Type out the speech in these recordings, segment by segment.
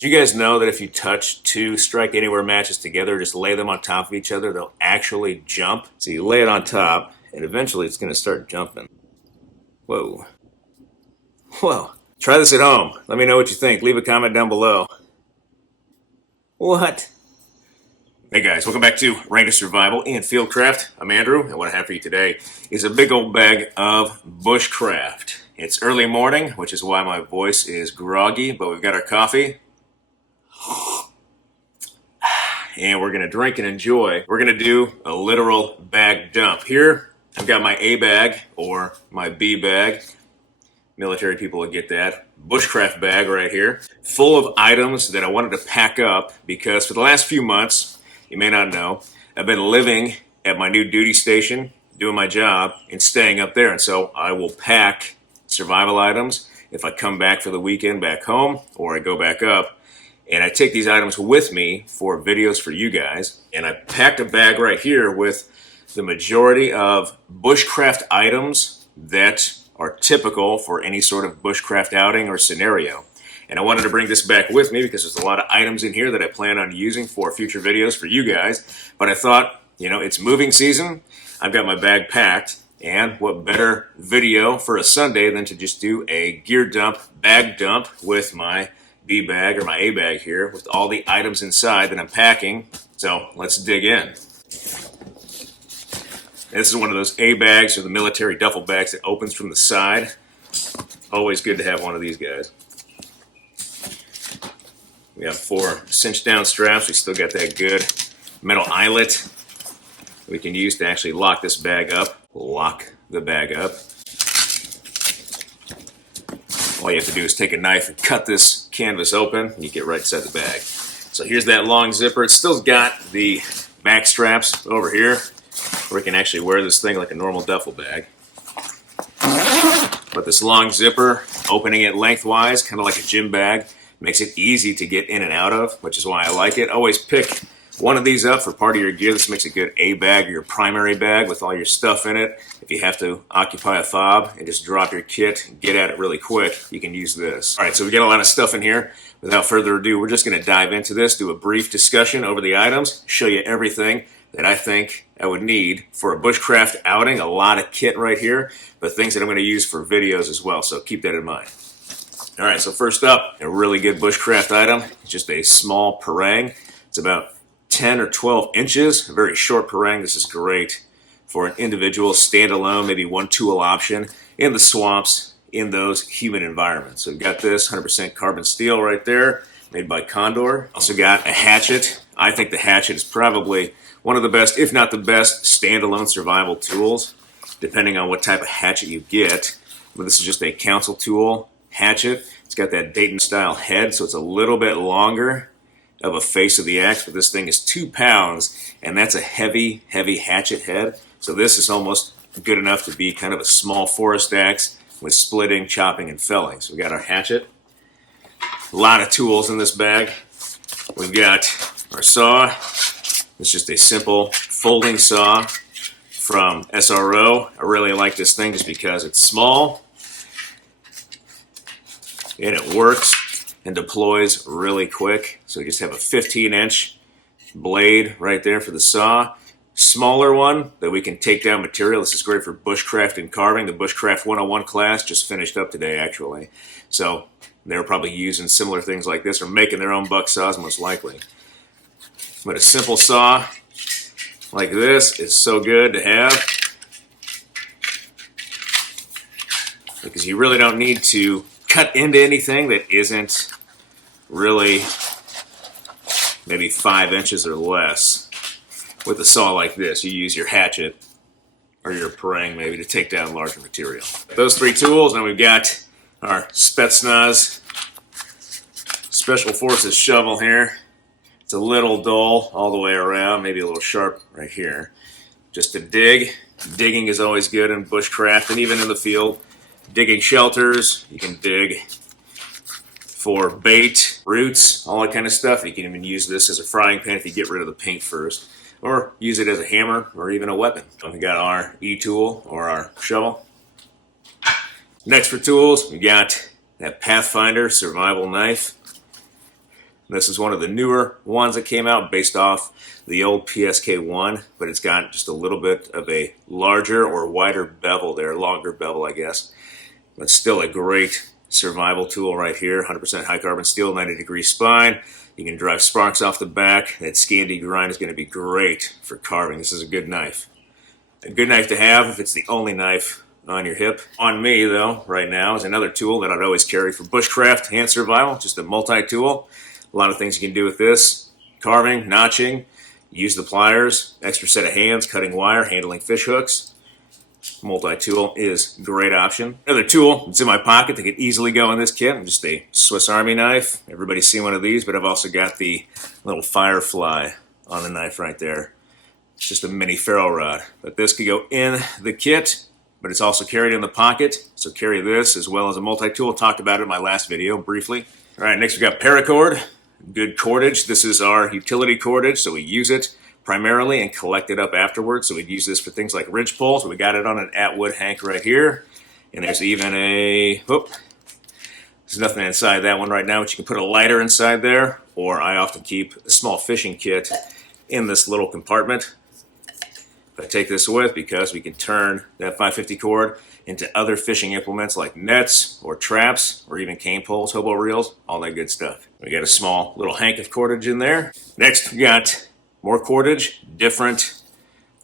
Do you guys know that if you touch two strike anywhere matches together, just lay them on top of each other, they'll actually jump? So you lay it on top, and eventually it's going to start jumping. Whoa. Whoa. Try this at home. Let me know what you think. Leave a comment down below. What? Hey guys, welcome back to Ranger Survival and Fieldcraft. I'm Andrew, and what I have for you today is a big old bag of Bushcraft. It's early morning, which is why my voice is groggy, but we've got our coffee. And we're going to drink and enjoy. We're going to do a literal bag dump. Here, I've got my A bag, or my B bag. Military people will get that. Bushcraft bag right here, full of items that I wanted to pack up because for the last few months, you may not know, I've been living at my new duty station, doing my job, and staying up there. And so I will pack survival items if I come back for the weekend back home or I go back up. And I take these items with me for videos for you guys. And I packed a bag right here with the majority of bushcraft items that are typical for any sort of bushcraft outing or scenario. And I wanted to bring this back with me because there's a lot of items in here that I plan on using for future videos for you guys. But I thought, it's moving season. I've got my bag packed. And what better video for a Sunday than to just do a gear dump, bag dump with my B bag or my A bag here with all the items inside that I'm packing. So let's dig in. This is one of those A bags or the military duffel bags that opens from the side. Always good to have one of these guys. We have 4 cinch down straps. We still got that good metal eyelet we can use to actually lock this bag up. Lock the bag up. All you have to do is take a knife and cut this canvas open and you get right inside the bag. So here's that long zipper. It's still got the back straps over here where we can actually wear this thing like a normal duffel bag. But this long zipper, opening it lengthwise, kind of like a gym bag, makes it easy to get in and out of, which is why I like it. Always pick one of these up for part of your gear. This makes a good A bag or your primary bag with all your stuff in it. If you have to occupy a fob and just drop your kit and get at it really quick, you can use this. All right, so we got a lot of stuff in here. Without further ado, we're just going to dive into this, do a brief discussion over the items, show you everything that I think I would need for a bushcraft outing. A lot of kit right here, but things that I'm going to use for videos as well, so keep that in mind. All right, so first up, a really good bushcraft item. It's just a small parang. It's about 10 or 12 inches, a very short parang. This is great for an individual standalone, maybe one tool option in the swamps, in those humid environments. So we've got this 100% carbon steel right there, made by Condor. Also got a hatchet. I think the hatchet is probably one of the best, if not the best, standalone survival tools, depending on what type of hatchet you get. But this is just a council tool hatchet. It's got that Dayton style head, so it's a little bit longer of a face of the axe, but this thing is 2 pounds, and that's a heavy, heavy hatchet head. So this is almost good enough to be kind of a small forest axe with splitting, chopping, and felling. So we got our hatchet. A lot of tools in this bag. We've got our saw. It's just a simple folding saw from SRO. I really like this thing just because it's small and it works and deploys really quick. So you just have a 15-inch blade right there for the saw. Smaller one that we can take down material. This is great for bushcraft and carving. The Bushcraft 101 class just finished up today, actually. So they're probably using similar things like this or making their own buck saws most likely. But a simple saw like this is so good to have because you really don't need to cut into anything that isn't really maybe 5 inches or less. With a saw like this, you use your hatchet or your parang maybe to take down larger material. Those 3 tools, and we've got our Spetsnaz Special Forces shovel here. It's a little dull all the way around, maybe a little sharp right here. Just to dig. Digging is always good in bushcraft and even in the field. Digging shelters, you can dig for bait, roots, all that kind of stuff. You can even use this as a frying pan if you get rid of the paint first, or use it as a hammer or even a weapon. So we got our E-tool or our shovel. Next for tools, we got that Pathfinder survival knife. This is one of the newer ones that came out based off the old PSK1, but it's got just a little bit of a larger or wider bevel there, longer bevel, I guess. But still a great survival tool right here. 100% high carbon steel, 90-degree spine. You can drive sparks off the back. That Scandi grind is going to be great for carving. This is a good knife. A good knife to have if it's the only knife on your hip. On me, though, right now is another tool that I'd always carry for bushcraft hand survival, just a multi-tool. A lot of things you can do with this. Carving, notching, use the pliers, extra set of hands, cutting wire, handling fish hooks. Multi-tool is a great option. Another tool that's in my pocket that could easily go in this kit, just a Swiss Army knife. Everybody's seen one of these, but I've also got the little firefly on the knife right there. It's just a mini ferro rod. But this could go in the kit, but it's also carried in the pocket. So carry this as well as a multi-tool. Talked about it in my last video briefly. All right, next we got paracord. Good cordage. This is our utility cordage, so we use it primarily and collect it up afterwards. So we'd use this for things like ridge poles. We got it on an Atwood hank right here. And there's even a, there's nothing inside that one right now, but you can put a lighter inside there, or I often keep a small fishing kit in this little compartment. I take this with because we can turn that 550 cord into other fishing implements like nets or traps or even cane poles, hobo reels, all that good stuff. We got a small little hank of cordage in there. Next, we got more cordage, different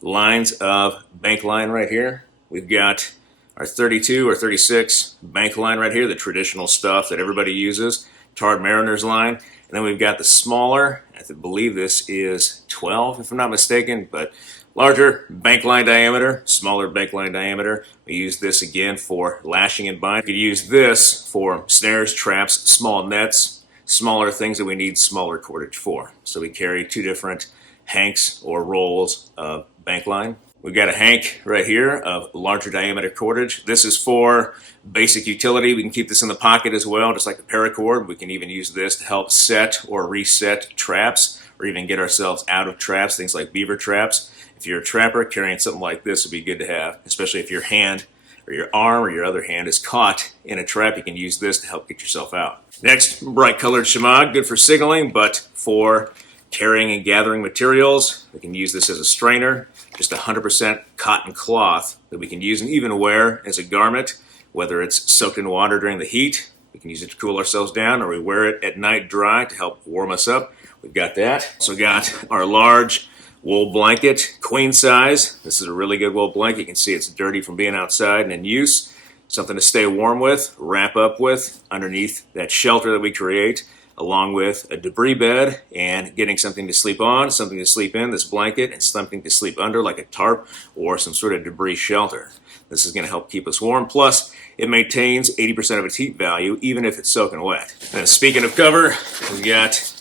lines of bank line right here. We've got our 32 or 36 bank line right here, the traditional stuff that everybody uses, tarred mariner's line. And then we've got the smaller, I believe this is 12 if I'm not mistaken, but larger bank line diameter, smaller bank line diameter. We use this again for lashing and bind. We could use this for snares, traps, small nets, smaller things that we need smaller cordage for. So we carry two different hanks or rolls of bank line. We've got a hank right here of larger diameter cordage. This is for basic utility. We can keep this in the pocket as well, just like the paracord. We can even use this to help set or reset traps, or even get ourselves out of traps, things like beaver traps. If you're a trapper, carrying something like this would be good to have, especially if your hand or your arm or your other hand is caught in a trap. You can use this to help get yourself out. Next, bright colored shemagh, good for signaling, but for carrying and gathering materials, we can use this as a strainer, just 100% cotton cloth that we can use and even wear as a garment, whether it's soaked in water during the heat. We can use it to cool ourselves down, or we wear it at night dry to help warm us up. We've got that. So we got our large wool blanket, queen size. This is a really good wool blanket. You can see it's dirty from being outside and in use. Something to stay warm with, wrap up with, underneath that shelter that we create, along with a debris bed and getting something to sleep on, something to sleep in, this blanket, and something to sleep under like a tarp or some sort of debris shelter. This is going to help keep us warm. Plus, it maintains 80% of its heat value, even if it's soaking wet. And speaking of cover, we got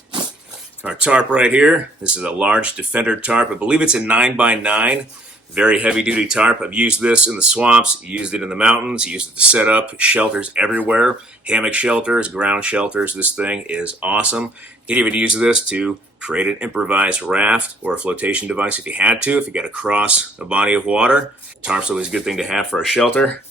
our tarp right here. This is a large Defender tarp. I believe it's a 9x9, very heavy duty tarp. I've used this in the swamps, used it in the mountains, used it to set up shelters everywhere, hammock shelters, ground shelters. This thing is awesome. You can even use this to create an improvised raft or a flotation device if you had to, if you got to cross a body of water. Tarp's always a good thing to have for a shelter.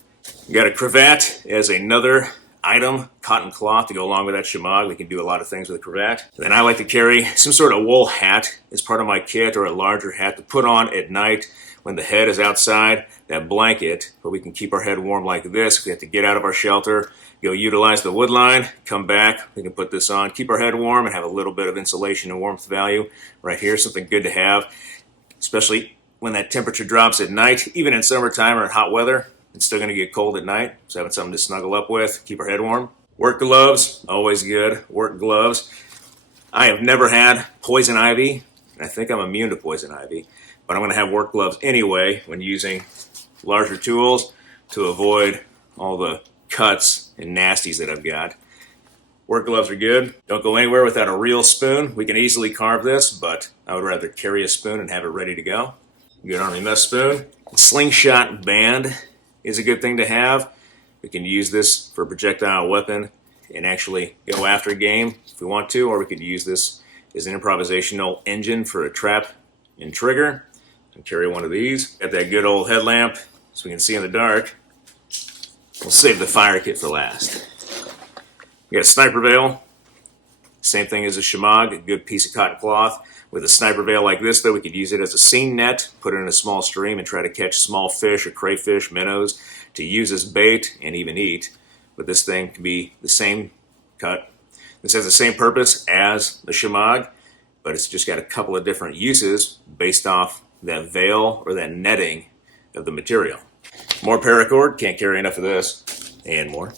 You got a cravat as another item, cotton cloth to go along with that shemagh. We can do a lot of things with a cravat. Then I like to carry some sort of wool hat as part of my kit, or a larger hat to put on at night when the head is outside, that blanket, but we can keep our head warm like this. If we have to get out of our shelter, go utilize the wood line, come back, we can put this on, keep our head warm and have a little bit of insulation and warmth value right here. Something good to have, especially when that temperature drops at night. Even in summertime or in hot weather, it's still going to get cold at night, so having something to snuggle up with, keep our head warm. Work gloves, always good. Work gloves. I have never had poison ivy, and I think I'm immune to poison ivy, but I'm going to have work gloves anyway when using larger tools to avoid all the cuts and nasties that I've got. Work gloves are good. Don't go anywhere without a real spoon. We can easily carve this, but I would rather carry a spoon and have it ready to go. Good Army mess spoon. Slingshot band is a good thing to have. We can use this for a projectile weapon and actually go after a game if we want to, or we could use this as an improvisational engine for a trap and trigger. And carry one of these. Got that good old headlamp so we can see in the dark. We'll save the fire kit for last. We got a sniper veil, Same thing as a shemagh, a good piece of cotton cloth. With a sniper veil like this, though, we could use it as a seine net, put it in a small stream, and try to catch small fish or crayfish, minnows, to use as bait and even eat. But this thing can be the same cut. This has the same purpose as the shemagh, but it's just got a couple of different uses based off that veil or that netting of the material. More paracord, can't carry enough of this, and more.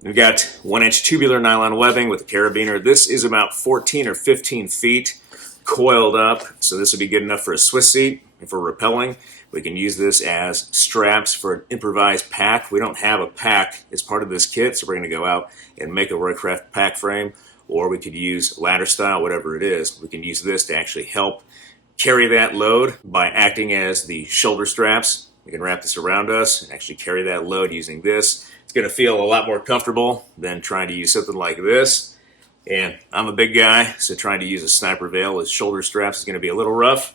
We've got 1-inch tubular nylon webbing with a carabiner. This is about 14 or 15 feet coiled up, so this would be good enough for a Swiss seat. If we're rappelling, we can use this as straps for an improvised pack. We don't have a pack as part of this kit, so we're going to go out and make a Bushcraft pack frame, or we could use ladder style, whatever it is. We can use this to actually help carry that load by acting as the shoulder straps. We can wrap this around us and actually carry that load using this. It's going to feel a lot more comfortable than trying to use something like this. And I'm a big guy, so trying to use a sniper veil with shoulder straps is going to be a little rough.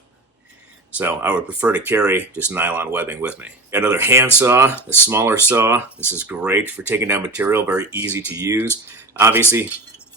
So I would prefer to carry just nylon webbing with me. Got another hand saw, a smaller saw. This is great for taking down material, very easy to use. Obviously,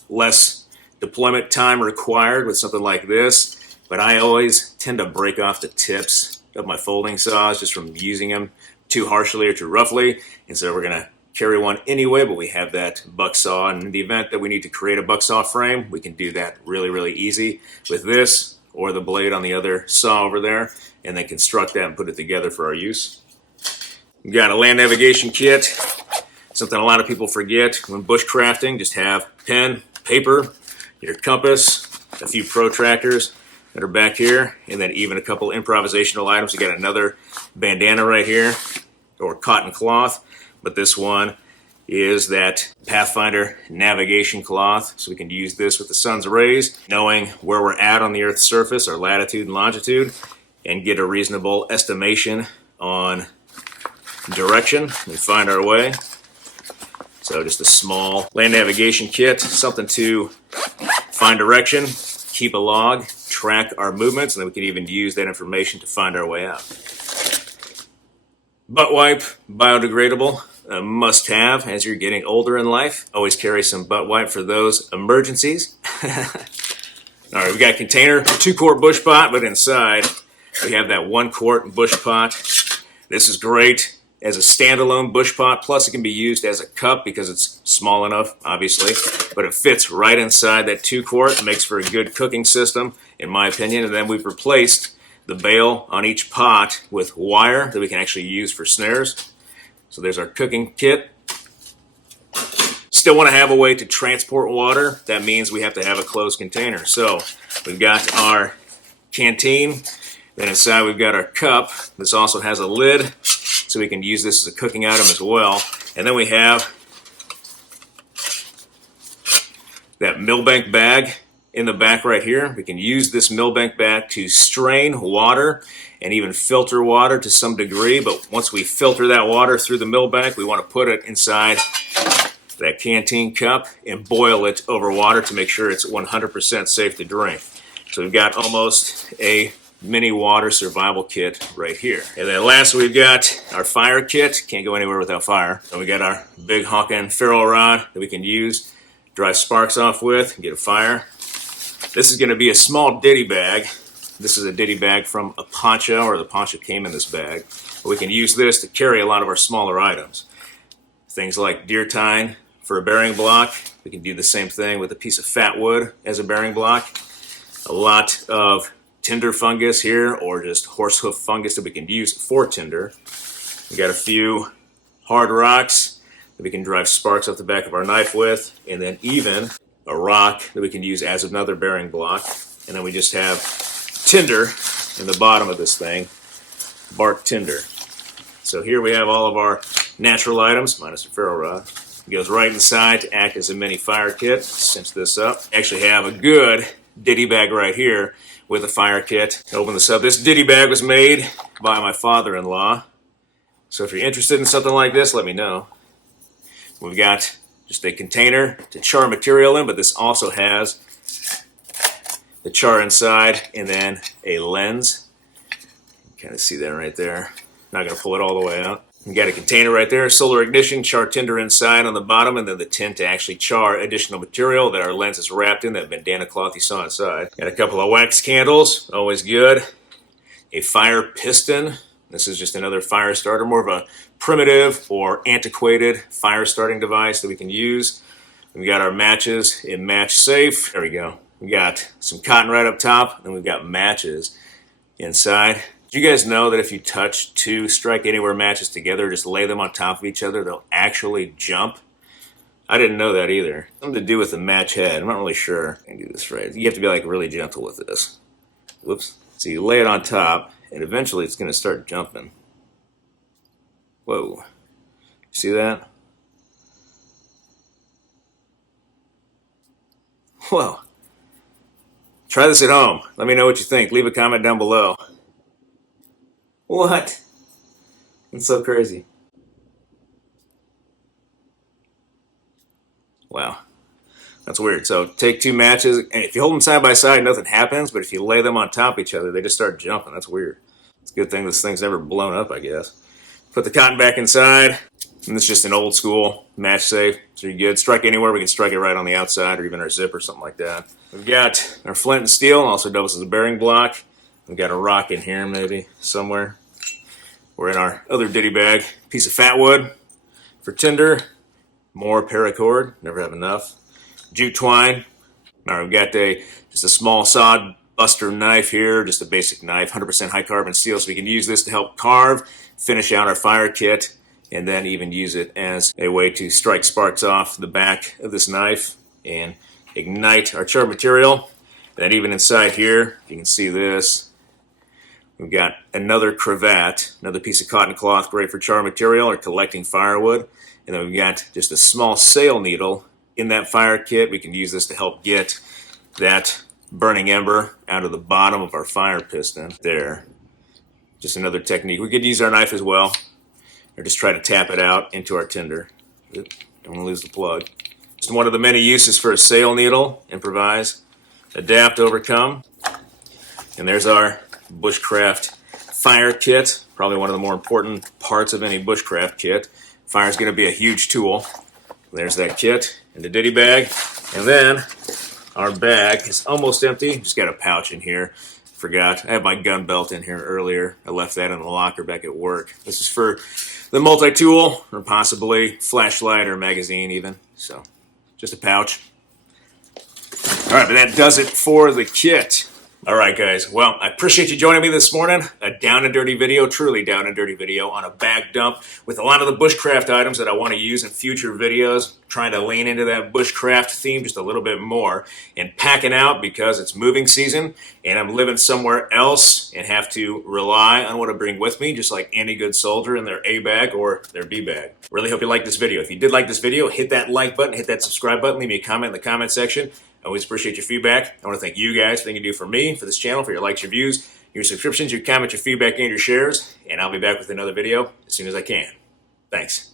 less deployment time required with something like this, but I always tend to break off the tips of my folding saws just from using them too harshly or too roughly. And so we're going to carry one anyway, but we have that buck saw, and in the event that we need to create a buck saw frame, we can do that really easy with this or the blade on the other saw over there, and then construct that and put it together for our use. We've got a land navigation kit, something a lot of people forget when bushcrafting. Just have pen, paper, your compass, a few protractors that are back here, and then even a couple improvisational items. We got another bandana right here, or cotton cloth. But this one is that Pathfinder navigation cloth, so we can use this with the sun's rays, knowing where we're at on the Earth's surface, our latitude and longitude, and get a reasonable estimation on direction and find our way. So just a small land navigation kit, something to find direction, keep a log, track our movements, and then we can even use that information to find our way out. Butt wipe, biodegradable, a must-have as you're getting older in life. Always carry some butt wipe for those emergencies. All right, we've got a container, 2-quart bush pot, but inside we have that 1-quart bush pot. This is great as a standalone bush pot, plus it can be used as a cup because it's small enough, obviously, but it fits right inside that 2-quart. It makes for a good cooking system, in my opinion. And then we've replaced the bail on each pot with wire that we can actually use for snares. So there's our cooking kit. Still want to have a way to transport water. That means we have to have a closed container. So we've got our canteen. Then inside we've got our cup. This also has a lid, so we can use this as a cooking item as well. And then we have that millbank bag in the back right here. We can use this millbank bag to strain water and even filter water to some degree, but once we filter that water through the millbank, we want to put it inside that canteen cup and boil it over water to make sure it's 100% safe to drink. So we've got almost a mini water survival kit right here. And then last we've got our fire kit. Can't go anywhere without fire. And we got our big honkin' ferro rod that we can use, drive sparks off with, and get a fire. This is going to be a small ditty bag. This is a ditty bag from a poncho, or the poncho came in this bag. But we can use this to carry a lot of our smaller items. Things like deer tine for a bearing block. We can do the same thing with a piece of fat wood as a bearing block. A lot of tinder fungus here, or just horsehoof fungus that we can use for tinder. We got a few hard rocks that we can drive sparks off the back of our knife with, and then even a rock that we can use as another bearing block. And then we just have tinder in the bottom of this thing, bark tinder. So here we have all of our natural items, minus the ferro rod. It goes right inside to act as a mini fire kit. Cinch this up. Actually have a good ditty bag right here with a fire kit. Open this up. This ditty bag was made by my father-in-law. So if you're interested in something like this, let me know. We've got just a container to char material in, but this also has the char inside and then a lens. You kind of see that right there. Not going to pull it all the way out. You got a container right there, solar ignition, char tinder inside on the bottom, and then the tin to actually char additional material that our lens is wrapped in, that bandana cloth you saw inside. Got a couple of wax candles, always good. A fire piston. This is just another fire starter, more of a primitive or antiquated fire starting device that we can use. We got our matches in match safe. There we go. We got some cotton right up top, and we've got matches inside. Do you guys know that if you touch two strike anywhere matches together, just lay them on top of each other, they'll actually jump? I didn't know that either. Something to do with the match head. I'm not really sure. I can do this right. You have to be like really gentle with this. Whoops. So you lay it on top, and eventually it's going to start jumping. Whoa. See that? Whoa. Try this at home. Let me know what you think. Leave a comment down below. What? It's so crazy. Wow. That's weird. So take two matches, and if you hold them side by side, nothing happens, but if you lay them on top of each other, they just start jumping. That's weird. It's a good thing this thing's never blown up, I guess. Put the cotton back inside, and this is just an old school match safe. So you're good. Strike anywhere. We can strike it right on the outside, or even our zip or something like that. We've got our flint and steel, also doubles as a bearing block. We've got a rock in here maybe somewhere. We're in our other ditty bag. Piece of fat wood for tinder. More paracord. Never have enough. Jute twine. Now we've got just a small sawed buster knife here. Just a basic knife. 100% high carbon steel. So we can use this to help carve, finish out our fire kit, and then even use it as a way to strike sparks off the back of this knife and ignite our char material. And then even inside here, you can see this. We've got another cravat, another piece of cotton cloth, great for char material or collecting firewood. And then we've got just a small sail needle in that fire kit. We can use this to help get that burning ember out of the bottom of our fire piston. There. Just another technique. We could use our knife as well, or just try to tap it out into our tinder. Don't want to lose the plug. Just one of the many uses for a sail needle. Improvise, adapt, overcome. And there's our Bushcraft fire kit, probably one of the more important parts of any Bushcraft kit. Fire is going to be a huge tool. There's that kit in the ditty bag. And then our bag is almost empty. Just got a pouch in here. Forgot. I had my gun belt in here earlier. I left that in the locker back at work. This is for the multi-tool, or possibly flashlight or magazine even. So, just a pouch. All right, but that does it for the kit. All right, guys. Well, I appreciate you joining me this morning. A down and dirty video, truly down and dirty video on a bag dump with a lot of the Bushcraft items that I want to use in future videos. Trying to lean into that Bushcraft theme just a little bit more and packing out because it's moving season and I'm living somewhere else and have to rely on what I bring with me, just like any good soldier in their A bag or their B bag. Really hope you liked this video. If you did like this video, hit that like button, hit that subscribe button, leave me a comment in the comment section. I always appreciate your feedback. I want to thank you guys for everything you do for me, for this channel, for your likes, your views, your subscriptions, your comments, your feedback, and your shares. And I'll be back with another video as soon as I can. Thanks.